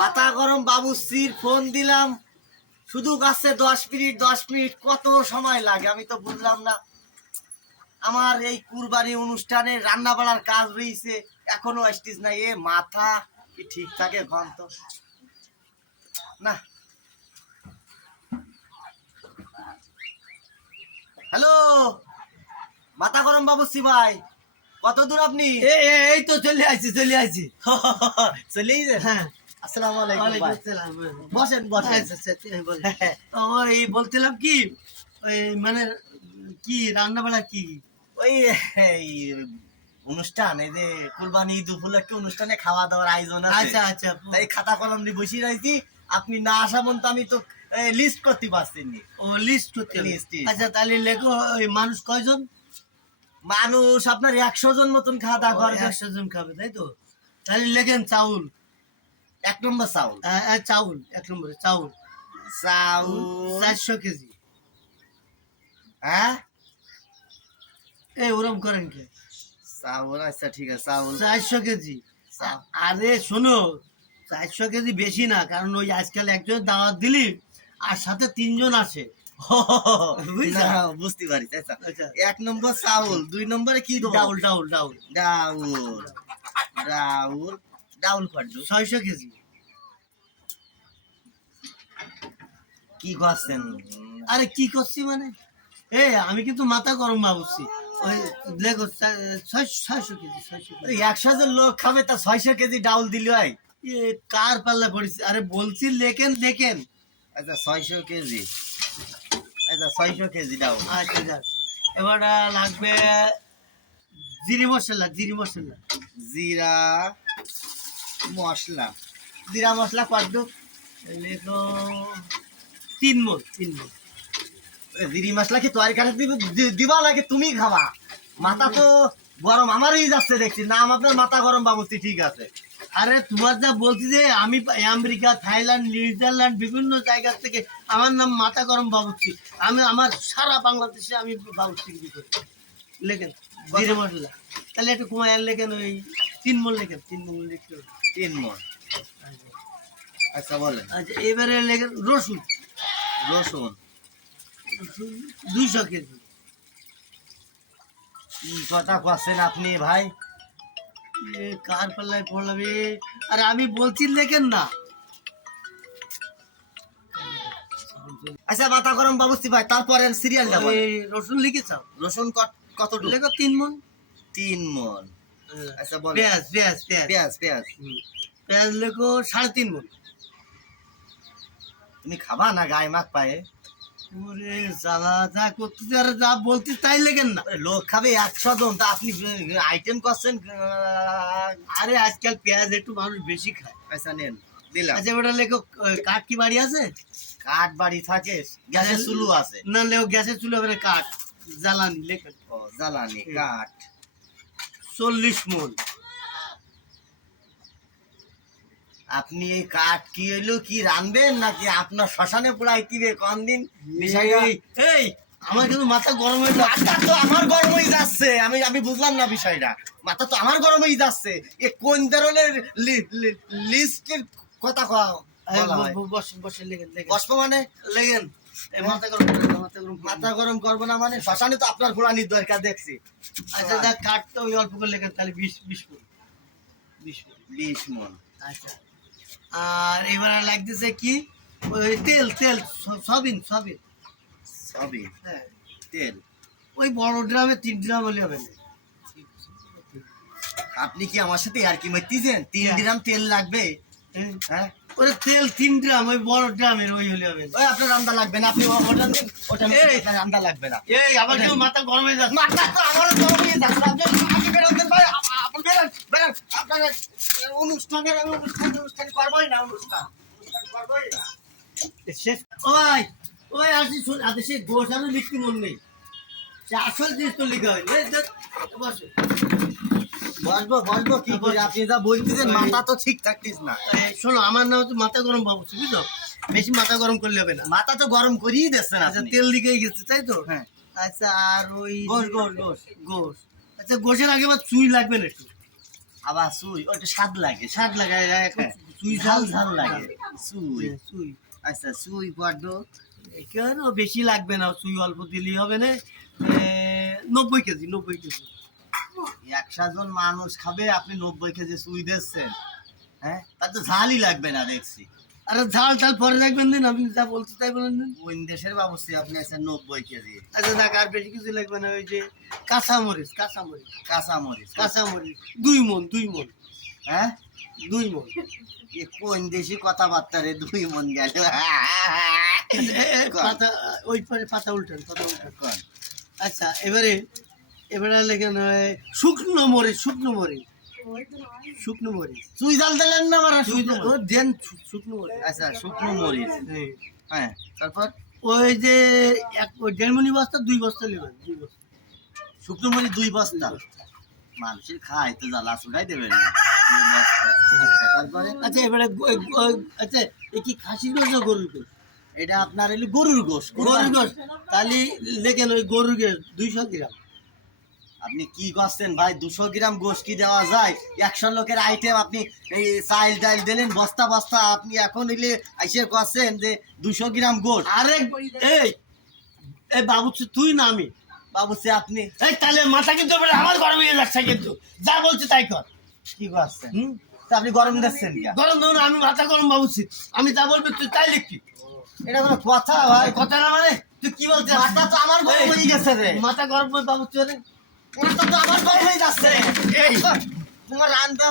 মাথা গরম বাবুর্চির ফোন দিলাম, শুধু গাছে 10 মিনিট কত সময় লাগে আমি তো বুঝলাম না। আমার এই কুরবানি অনুষ্ঠানে রান্না বাড়ার কাজ রয়েছে, এখনো আসতিস না। এ মাথা কি ঠিক থাকে ঘন তো না। হ্যালো, মাথা গরম বাবুর্চি ভাই, কত দূর আপনি? এই তো চলে আসছি চলেই যে। হ্যাঁ, আসসালামু আলাইকুম ভাই। ওয়ালাইকুম আসসালাম। বসেন বসেন। আচ্ছা, ওই বলছিলাম কি, ওই মানে কি রান্না বাড়া কি? ওই এই অনুষ্ঠান, এই যে কুরবানি ঈদ উপলক্ষে অনুষ্ঠানে খাওয়া দাওয়ার আয়োজন আছে। আচ্ছা, তাই খাতা কলম নিয়ে বসে রয়েছি। আপনি না আসা পর্যন্ত আমি তো লিস্ট করতে পারছি নি। ও লিস্ট করতে হবে। List. আচ্ছা, তাহলে লেখো ওই মানুষ কয়জন? মানুষ আপনার 100 জন মতন খাওয়া দাওয়া করবে। 100 জন খাবে, তাই তো? তাহলে লেখেন চাউল। 1 নম্বর চাউল। চাউল 1 নম্বরে চাউল চাউল 400 কেজি। হ্যাঁ, এই ওরম করেন কে? চাউল আচ্ছা ঠিক আছে, চাউল 400 কেজি। আরে শোনো, 400 কেজি বেশি না, কারণ ওই আজকাল একজন দাওয়াত দিলি আর সাথে 3 জন আসে। বুঝছো? না, বুঝতে পারি। আচ্ছা, আচ্ছা, 1 নম্বর চাউল, 2 নম্বরে কি দেবো? ডাউল ডাউল ডাউল ডাউল ফাড্ডু 600 কেজি। কি করছেন? আরে কি করছি মানে, আমি কিন্তু মাথা গরম ভাবছি। ওই দেখো 600 কেজি, 600 কেজি। 100 জন লোক খাবে, তা 600 কেজি ডাউল দিল হয়? কার পাল্লা পড়েছে? আরে বলছি লেখেন। আচ্ছা 600 কেজি, আচ্ছা 600 কেজি ডাউল। আচ্ছা যাক, এবার লাগবে জিরি মশলা। জিরা মশলা, জিরা মশলা কদ্দু? লেখো 3 মণ। জিরি মশলা কি তরকারি দিবা লাগে তুমি খাবা? মাথা তো গরম আমারই যাচ্ছে দেখছি। নাম আপনার মাথা গরম বাবুর্চি, ঠিক আছে। আরে তোমার যা বলছি যে আমি আমেরিকা, থাইল্যান্ড, নিউজিল্যান্ড বিভিন্ন জায়গা থেকে আমার নাম মাথা গরম বাবুর্চি। আমার সারা বাংলাদেশে আমি বাবুর্চি বিক্রি করি। লেখেন জিরে মশলা। তাহলে একটু কমায় লেখেন, ওই 3 মণ লেখেন। 3 মণ লিখতে হবে। 3 মণ। আচ্ছা বলেন। আচ্ছা, এবারে লেখেন রসুন। রসুন 200 কেজি। কি কথা করছেন আপনি ভাই? কার পাল্লায় পড়লাম? আরে আমি বলছি লেখেন না। আচ্ছা মাথা গরম বাবুর্চি ভাই, তারপরে সিরিয়াল যাব। রসুন লিখেছ? রসুন কতটুকু? লেখো 3 মণ। 3 মণ। আচ্ছা বলেন। পেঁয়াজ পেঁয়াজ লেখো 3.5 মণ। তুমি খাবা না গায়ে মাখ পায়ে? ওরে জ্বালা, যা করতেছি আর যা বলছিস তাই লেখেন না। লোক খাবে 100 জন, তা আপনি আইটেম করছেন। আরে আজকাল পেঁয়াজ একটু মানুষ বেশি খায়। আচ্ছা নেন, দিলাম। আচ্ছা, ওটা লেখো কাঠ কি বাড়ি আছে? কাঠ বাড়ি থাকে, গ্যাসের চুলো আছে। না লেখো গ্যাসের চুলো, এবারে কাঠ জ্বালানি লেখেন। ও জ্বালানি কাঠ 40 মণ। আপনি এই কাঠ কি হইলো, কি রানবেন নাকি আপনার শ্মশানে পুরাই দিবে কোন দিন বিষয়টা? এই আমার কিন্তু মাথা গরম হয়ে যাচ্ছে। মাথা তো আমার গরম হয়ে যাচ্ছে। আমি বুঝলাম না বিষয়টা। মাথা তো আমার গরম হয়ে যাচ্ছে। এ কোন ধরনের লিস্টের কথা বলা হয়? বসে লেখেন কষ্ট মানে লেখেন। মাথা গরম করে দাও, মাথা গরম করবো না মানে? শ্মশানে তো আপনার ঘোরানির দরকার দেখছি। আচ্ছা দেখ, কাঠটা ওই অল্প করে লেখেন, তাহলে 20 মণ। 20 মণ। আচ্ছা, আর এবারে লাগতেছে কি, ওই তেল সবিন। সবই হ্যাঁ, তেল। ওই বড় ড্রামে 3 ড্রাম হলে হবে না। আপনি কি আমার সাথে আর কি মারতেছেন? 3 গ্রাম তেল লাগবে? হ্যাঁ, ওই তেল 3 ড্রাম, ওই বড় ড্রামের ওই হলে হবে না। ওই আপনার রান্না লাগবে না, আপনি ওটা দিন, ওটা আপনার রান্না লাগবে না। এই আবার কেউ মাথা গরম হয়ে যাচ্ছে। মাথা তো আমারও গরম হয়ে যাচ্ছে। আপনি বেরোবেন ভাই, আপনি বেরোন। আপনার অনুষ্ঠান করবোই না, অনুষ্ঠান করবোই না। শেষ। ওই আসি শুন, আদে সে গোসানো লিখতে মন নেই, সে আসল জিনিস তো লিখা হয়। বসে বসবো কি করে? আপনি যা বলতেছেন মাথা তো ঠিক থাকতিস না। শোনো, আমার নাম হচ্ছে মাথা গরম বাবুর্চি, বুঝলো? বেশি মাথা গরম করলে হবে না। মাথা তো গরম করিয়ে দিচ্ছেন আচ্ছা, আপনি। তেল দিকেই গেছে, তাই তো? হ্যাঁ। আচ্ছা, আর ওই গোশ। আচ্ছা, গোশের আগে আবার চুই লাগবে না একটু? আবার সুই, ওটা স্বাদ লাগে। স্বাদ লাগায় এখন সুই ঝাল ঝাল ঝাল লাগে সুই সুই আচ্ছা সুই বড্ড কেন বেশি লাগবে না, সুই অল্প দিলেই হবে না। 90 কেজি 90 কেজি। 100 জন মানুষ খাবে, আপনি 90 কেজি সুই দিচ্ছেন? হ্যাঁ, তার তো ঝালই লাগবে না দেখছি। আরে ঝাল ঝাল পরে রাখবেন দিন, আপনি যা বলতে তাই বলেন দিন। কোন দেশের বাবুর্চি আপনি আছেন 90 কেজি? আচ্ছা দেখ, আর বেশি কিছু লাগবে না। ওই যে কাঁচামরিচ কাঁচামরিচ কাঁচামরিচ কাঁচামরিচ 2 মণ 2 মণ হ্যাঁ 2 মণ। এ কোন দেশি কথাবার্তা রে 2 মন গেল? পাতা ওই পারে পাতা উল্টান পাতা উল্টান। কোন? আচ্ছা এবারে এবারে লেখেন শুকনো মরিচ শুকনো মরিচ শুকনো মরিচ। সুই জাল দিলেন না মারা? শুকনো ও মরিচ। দেন শুকনো মরিচ। আচ্ছা শুকনো মরিচ, হ্যাঁ। হ্যাঁ তারপর ওই যে ওই 1.5 মণি বস্তা 2 বস্তা নেবেন 2 বস্তা। শুকনো মরিচ 2 বস্তা। মানুষের খায় তো জ্বালা শুকাই দেবেন 2 বস্তা। আচ্ছা তারপরে আচ্ছা এবারে আচ্ছা এ কি খাসির গোশ না গরুর গোশ? এটা আপনার হলো গরুর গোশ। গরুর গোশ, তাহলে লেখেন ওই গরুর গোশ 200 গ্রাম। আপনি কি করছেন ভাই? 200 গ্রাম গোশ কি দেওয়া যায়? 100 লোকের আইটেম আপনি এই চাল ডাল দিলেন বস্তা বস্তা, আপনি এখন এলে আইসে করছেন যে 200 গ্রাম গোশ। আরে এই এই বাবুচি তুই না আমি? বাবুসি আপনি এই তাহলে মাথা কিন্তু এবারে আমার গরম হয়ে যাচ্ছে, কিন্তু যা বলছি তাই কর। কি করছেন? হুম, তা আপনি গরম দিচ্ছেন কি? গরম ধরুন, আমি মাথা গরম বাবুচি, আমি যা বলবি তুই তাই লিখবি। এটা কোনো কথা ভাই? কথা না মানে তুই কি বলছিস? মাথা তো আমার গরম হয়ে গেছে রে। মাথা গরম করে বাবুচি রে। মাথা তো আমার গরম হয়ে যাচ্ছে রে। এই তোমার রান্না